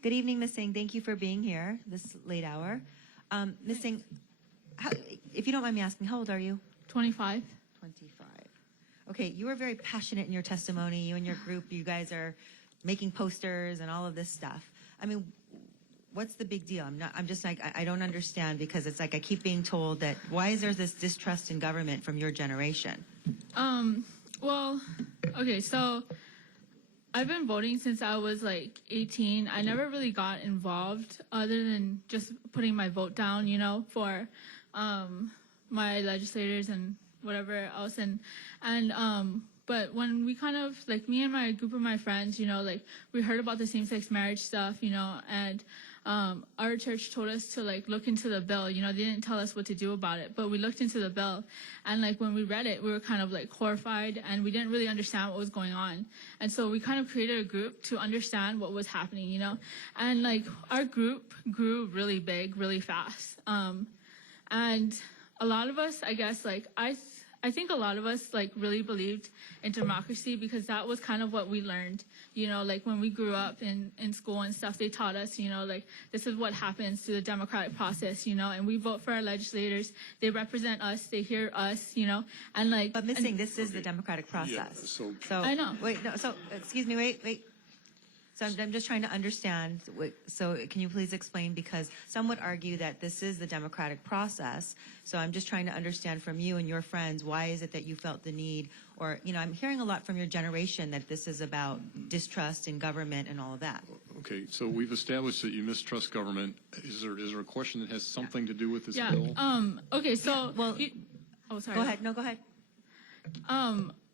Good evening, Ms. Singh. Thank you for being here this late hour. Ms. Singh, if you don't mind me asking, how old are you? 25. 25. Okay, you were very passionate in your testimony. You and your group, you guys are making posters and all of this stuff. I mean, what's the big deal? I'm just like, I don't understand, because it's like I keep being told that why is there this distrust in government from your generation? Well, okay, so I've been voting since I was like 18. I never really got involved other than just putting my vote down, you know, for my legislators and whatever else. But when we kind of, like, me and my group of my friends, you know, like, we heard about the same-sex marriage stuff, you know, and our church told us to, like, look into the bill. You know, they didn't tell us what to do about it, but we looked into the bill. And, like, when we read it, we were kind of, like, horrified, and we didn't really understand what was going on. And so we kind of created a group to understand what was happening, you know. And, like, our group grew really big, really fast. And a lot of us, I guess, like, I think a lot of us, like, really believed in democracy, because that was kind of what we learned, you know, like, when we grew up in school and stuff. They taught us, you know, like, this is what happens through the democratic process, you know, and we vote for our legislators. They represent us. They hear us, you know, and, like. But Ms. Singh, this is the democratic process. Yeah, so I know. Wait, no, so, excuse me, wait. So I'm just trying to understand. So can you please explain? Because some would argue that this is the democratic process. So I'm just trying to understand from you and your friends, why is it that you felt the need, or, you know, I'm hearing a lot from your generation that this is about distrust in government and all of that. Okay, so we've established that you mistrust government. Is there a question that has something to do with this Yeah. bill? Okay. So. Well, oh, sorry. Go ahead. No, go ahead.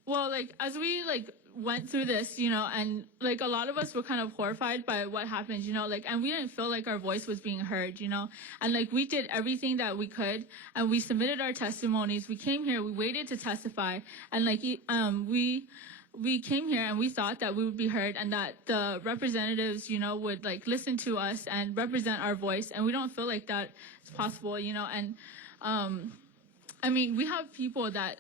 Well, like, as we, like, went through this, you know, and, like, a lot of us were kind of horrified by what happened, you know, like, and we didn't feel like our voice was being heard, you know, and, like, we did everything that we could, and we submitted our testimonies. We came here, we waited to testify, and, like, we came here and we thought that we would be heard, and that the representatives, you know, would, like, listen to us and represent our voice, and we don't feel like that is possible, you know. And I mean, we have people that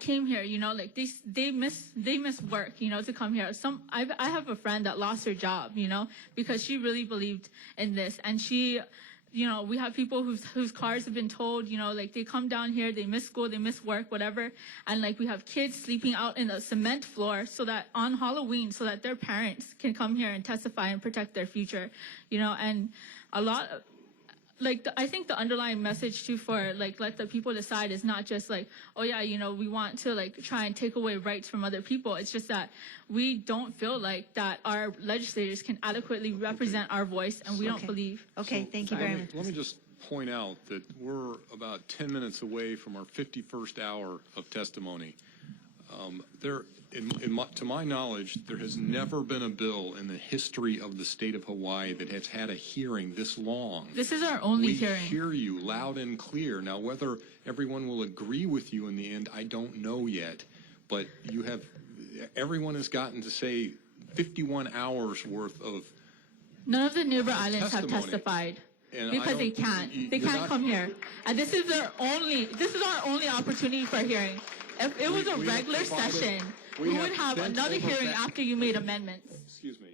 came here, you know, like, they miss work, you know, to come here. I have a friend that lost her job, you know, because she really believed in this. And she, you know, we have people whose cars have been towed, you know, like, they come down here, they miss school, they miss work, whatever. And, like, we have kids sleeping out in the cement floor so that on Halloween, so that their parents can come here and testify and protect their future, you know. And a lot of, like, I think the underlying message too for, like, let the people decide is not just like, oh yeah, you know, we want to, like, try and take away rights from other people. It's just that we don't feel like that our legislators can adequately represent our voice, and we don't believe. Okay, thank you very much. Let me just point out that we're about 10 minutes away from our 51st hour of testimony. To my knowledge, there has never been a bill in the history of the state of Hawaii that has had a hearing this long. This is our only hearing. We hear you loud and clear. Now, whether everyone will agree with you in the end, I don't know yet. But everyone has gotten to say 51 hours worth of None of the neighbor islands have testified. And because they can't. They can't come here. And this is our only opportunity for hearing. If it was a regular session, we would have another hearing after you made amendments. Excuse me.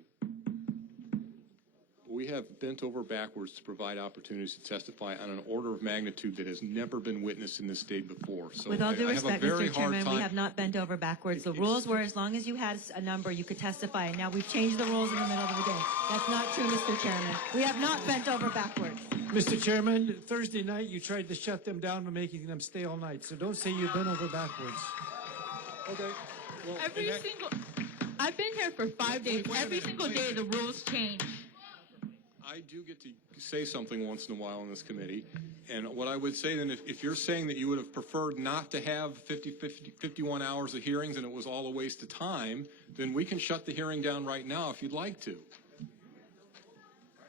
We have bent over backwards to provide opportunities to testify on an order of magnitude that has never been witnessed in this state before. So with all due respect, Mr. Chairman, we have not bent over backwards. The rules were as long as you had a number, you could testify. And now we've changed the rules in the middle of the day. That's not true, Mr. Chairman. We have not bent over backwards. Mr. Chairman, Thursday night you tried to shut them down by making them stay all night. So don't say you've been over backwards. Okay. Well, I've been here for 5 days. Every single day the rules change. I do get to say something once in a while in this committee. And what I would say then, if you're saying that you would have preferred not to have 51 hours of hearings and it was all a waste of time, then we can shut the hearing down right now if you'd like to.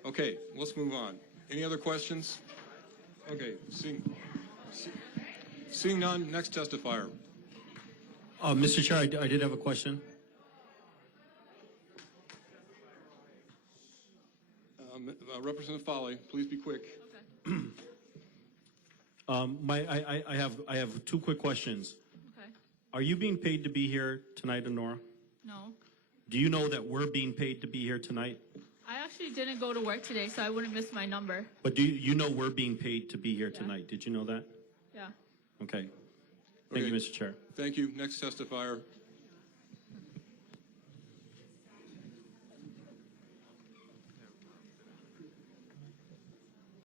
Okay, let's move on. Any other questions? Okay, seeing none, next testifier. Mr. Chair, I did have a question. Representative Foley, please be quick. Okay. I have two quick questions. Okay. Are you being paid to be here tonight, Honora? No. Do you know that we're being paid to be here tonight? actually didn't go to work today, so I wouldn't miss my number. But you know we're being paid to be here tonight? Did you know that? Yeah. Okay. Thank you, Okay. Mr. Chair. Thank you. Next testifier,